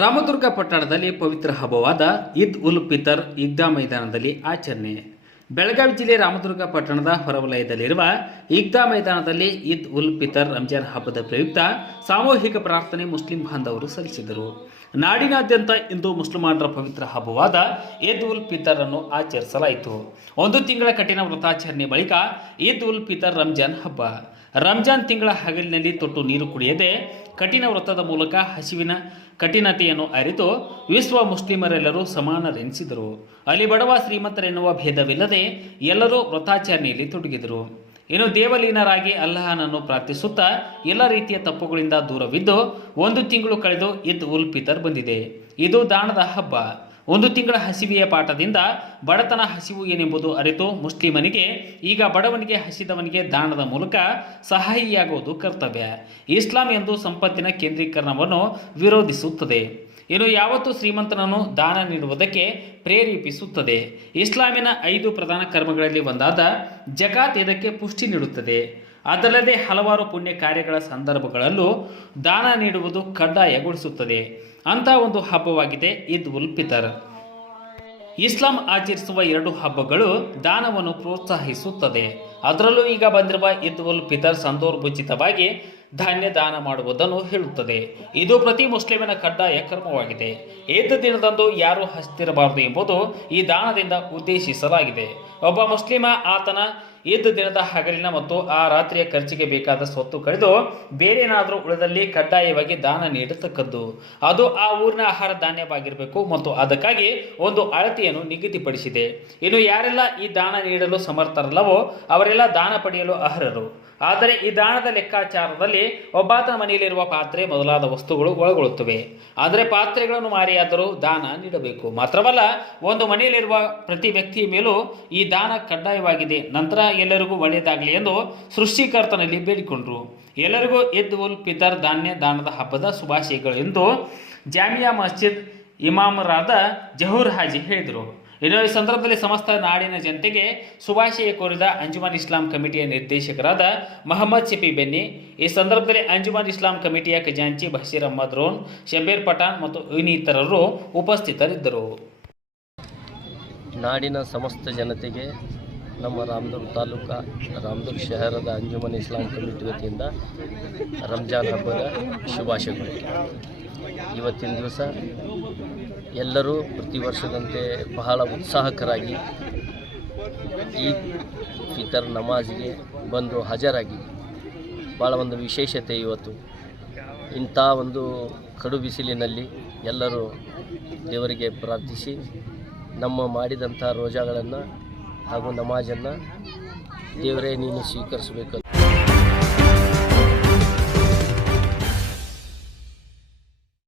ರಾಮದುರ್ಗ ಪಟ್ಟಣದಲ್ಲಿ ಪವಿತ್ರ ಹಬ್ಬವಾದ ಈದ್ ಉಲ್ ಫಿತರ್ ಈದ್ಗಾ ಮೈದಾನದಲ್ಲಿ ಆಚರಣೆ. ಬೆಳಗಾವಿ ಜಿಲ್ಲೆ ರಾಮದುರ್ಗ ಪಟ್ಟಣದ ಹೊರವಲಯದಲ್ಲಿರುವ ಈದ್ಗಾ ಮೈದಾನದಲ್ಲಿ ಈದ್ ಉಲ್ ಫಿತರ್ ರಂಜಾನ್ ಹಬ್ಬದ ಪ್ರಯುಕ್ತ ಸಾಮೂಹಿಕ ಪ್ರಾರ್ಥನೆ ಮುಸ್ಲಿಂ ಬಾಂಧವರು ಸಲ್ಲಿಸಿದರು. ನಾಡಿನಾದ್ಯಂತ ಇಂದು ಮುಸಲ್ಮಾನರ ಪವಿತ್ರ ಹಬ್ಬವಾದ ಈದ್ ಉಲ್ ಫಿತರ್ ಅನ್ನು ಆಚರಿಸಲಾಯಿತು. ಒಂದು ತಿಂಗಳ ಕಠಿಣ ವ್ರತಾಚರಣೆ ಬಳಿಕ ಈದ್ ಉಲ್ ಫಿತರ್ ರಂಜಾನ್ ಹಬ್ಬ. ರಂಜಾನ್ ತಿಂಗಳ ಹಗಲಿನಲ್ಲಿ ತೊಟ್ಟು ನೀರು ಕುಡಿಯದೆ ಕಠಿಣ ವ್ರತದ ಮೂಲಕ ಹಸಿವಿನ ಕಠಿಣತೆಯನ್ನು ಅರಿತು ವಿಶ್ವ ಮುಸ್ಲಿಮರೆಲ್ಲರೂ ಸಮಾನರೆನಿಸಿದರು. ಅಲ್ಲಿ ಬಡವ ಶ್ರೀಮಂತರೆನ್ನುವ ಭೇದವಿಲ್ಲದೆ ಎಲ್ಲರೂ ವ್ರತಾಚರಣೆಯಲ್ಲಿ ತೊಡಗಿದರು. ಇನ್ನು ದೇವಲೀನರಾಗಿ ಅಲ್ಲಾಹನನ್ನು ಪ್ರಾರ್ಥಿಸುತ್ತಾ ಎಲ್ಲ ರೀತಿಯ ತಪ್ಪುಗಳಿಂದ ದೂರವಿದ್ದು ಒಂದು ತಿಂಗಳು ಕಳೆದು ಈದ್ ಉಲ್ ಫಿತರ್ ಬಂದಿದೆ. ಇದು ದಾನದ ಹಬ್ಬ. ಒಂದು ತಿಂಗಳ ಹಸಿವೆಯ ಪಾಠದಿಂದ ಬಡತನ ಹಸಿವು ಏನೆಂಬುದು ಅರಿತು ಮುಸ್ಲಿಮನಿಗೆ ಈಗ ಬಡವನಿಗೆ ಹಸಿದವನಿಗೆ ದಾನದ ಮೂಲಕ ಸಹಾಯಿಯಾಗುವುದು ಕರ್ತವ್ಯ. ಇಸ್ಲಾಂ ಎಂದು ಸಂಪತ್ತಿನ ಕೇಂದ್ರೀಕರಣವನ್ನು ವಿರೋಧಿಸುತ್ತದೆ. ಇನ್ನು ಯಾವತ್ತೂ ಶ್ರೀಮಂತನನ್ನು ದಾನ ನೀಡುವುದಕ್ಕೆ ಪ್ರೇರೇಪಿಸುತ್ತದೆ. ಇಸ್ಲಾಮಿನ 5 ಪ್ರಧಾನ ಕರ್ಮಗಳಲ್ಲಿ ಒಂದಾದ ಜಕಾತ್ ಇದಕ್ಕೆ ಪುಷ್ಟಿ ನೀಡುತ್ತದೆ. ಅದಲ್ಲದೆ ಹಲವಾರು ಪುಣ್ಯ ಕಾರ್ಯಗಳ ಸಂದರ್ಭಗಳಲ್ಲೂ ದಾನ ನೀಡುವುದು ಕಡ್ಡಾಯಗೊಳಿಸುತ್ತದೆ. ಅಂಥ ಒಂದು ಹಬ್ಬವಾಗಿದೆ ಈದ್ ಉಲ್ ಫಿತರ್. ಇಸ್ಲಾಂ ಆಚರಿಸುವ 2 ಹಬ್ಬಗಳು ದಾನವನ್ನು ಪ್ರೋತ್ಸಾಹಿಸುತ್ತದೆ. ಅದರಲ್ಲೂ ಈಗ ಬಂದಿರುವ ಈದ್ ಉಲ್ ಫಿತರ್ ಸಂದರ್ಭೋಚಿತವಾಗಿ ಧಾನ್ಯ ದಾನ ಮಾಡುವುದನ್ನು ಹೇಳುತ್ತದೆ. ಇದು ಪ್ರತಿ ಮುಸ್ಲಿಮಿನ ಕಡ್ಡಾಯ ಕರ್ಮವಾಗಿದೆ. ಈದ್ ದಿನದಂದು ಯಾರೂ ಹಸಿದಿರಬಾರದು ಎಂಬುದು ಈ ದಾನದಿಂದ ಉದ್ದೇಶಿಸಲಾಗಿದೆ. ಒಬ್ಬ ಮುಸ್ಲಿಮ ಆತನ ಈದ್ ದಿನದ ಹಗಲಿನ ಮತ್ತು ಆ ರಾತ್ರಿಯ ಖರ್ಚಿಗೆ ಬೇಕಾದ ಸ್ವತ್ತು ಕಳೆದು ಬೇರೇನಾದರೂ ಉಳಿದಲ್ಲಿ ಕಡ್ಡಾಯವಾಗಿ ದಾನ ನೀಡತಕ್ಕದ್ದು. ಅದು ಆ ಊರಿನ ಆಹಾರ ಧಾನ್ಯವಾಗಿರಬೇಕು ಮತ್ತು ಅದಕ್ಕಾಗಿ ಒಂದು ಅಳತೆಯನ್ನು ನಿಗದಿಪಡಿಸಿದೆ. ಇನ್ನು ಯಾರೆಲ್ಲ ಈ ದಾನ ನೀಡಲು ಸಮರ್ಥರಲ್ಲವೋ ಅವರೆಲ್ಲ ದಾನ ಪಡೆಯಲು ಅರ್ಹರು. ಆದರೆ ಈ ದಾನದ ಲೆಕ್ಕಾಚಾರದಲ್ಲಿ ಒಬ್ಬಾತನ ಮನೆಯಲ್ಲಿರುವ ಪಾತ್ರೆ ಮೊದಲಾದ ವಸ್ತುಗಳು ಒಳಗೊಳ್ಳುತ್ತವೆ. ಆದರೆ ಪಾತ್ರೆಗಳನ್ನು ಮಾರಿಯಾದರೂ ದಾನ ನೀಡಬೇಕು. ಮಾತ್ರವಲ್ಲ, ಒಂದು ಮನೆಯಲ್ಲಿರುವ ಪ್ರತಿ ವ್ಯಕ್ತಿಯ ಮೇಲೂ ಈ ದಾನ ಕಡ್ಡಾಯವಾಗಿದೆ. ನಂತರ ಎಲ್ಲರಿಗೂ ಒಳ್ಳೆಯದಾಗಲಿ ಎಂದು ಸೃಷ್ಟಿಕರ್ತನಲ್ಲಿ ಬೇಡಿಕೊಂಡರು. ಎಲ್ಲರಿಗೂ ಈದ್ ಉಲ್ ಫಿತರ್ ಧಾನ್ಯ ದಾನದ ಹಬ್ಬದ ಶುಭಾಶಯಗಳು ಎಂದು ಜಾಮಿಯಾ ಮಸ್ಜಿದ್ ಇಮಾಮರಾದ ಜಹೂರ್ ಹಾಜಿ ಹೇಳಿದರು. ಇನ್ನು ಈ ಸಂದರ್ಭದಲ್ಲಿ ಸಮಸ್ತ ನಾಡಿನ ಜನತೆಗೆ ಶುಭಾಶಯ ಕೋರಿದ ಅಂಜುಮನ್ ಇಸ್ಲಾಂ ಕಮಿಟಿಯ ನಿರ್ದೇಶಕರಾದ ಮೊಹಮ್ಮದ್ ಶಫಿ ಬೆನ್ನಿ, ಈ ಸಂದರ್ಭದಲ್ಲಿ ಅಂಜುಮನ್ ಇಸ್ಲಾಂ ಕಮಿಟಿಯ ಖಜಾಂಚಿ ಬಶೀರ್ ಅಹಮದ್ ರೋನ್, ಶಬೀರ್ ಪಠಾಣ್ ಮತ್ತು ಇನ್ನಿತರರು ಉಪಸ್ಥಿತರಿದ್ದರು. ನಾಡಿನ ಸಮಸ್ತ ಜನತೆಗೆ ನಮ್ಮ ರಾಮದುರ್ಗ ತಾಲೂಕಾ ರಾಮದುರ್ಗ ಶಹರದ ಅಂಜುಮನ್ ಇಸ್ಲಾಂ ಕಮಿಟಿ ವತಿಯಿಂದ ರಂಜಾನ್ ಹಬ್ಬದ ಶುಭಾಶಯಗಳು. ಇವತ್ತಿನ ದಿವಸ ಎಲ್ಲರೂ ಪ್ರತಿ ವರ್ಷದಂತೆ ಬಹಳ ಉತ್ಸಾಹಕರಾಗಿ ಈದ್ ಫಿತರ್ ನಮಾಜ್ಗೆ ಬಂದು ಹಾಜರಾಗಿ ಭಾಳ ಒಂದು ವಿಶೇಷತೆ ಇವತ್ತು. ಇಂಥ ಒಂದು ಕಡು ಬಿಸಿಲಿನಲ್ಲಿ ಎಲ್ಲರೂ ದೇವರಿಗೆ ಪ್ರಾರ್ಥಿಸಿ ನಮ್ಮ ಮಾಡಿದಂಥ ರೋಜಾಗಳನ್ನು ಹಾಗೂ ನಮಾಜನ್ನು ದೇವರೇ ನೀನು ಸ್ವೀಕರಿಸಬೇಕು.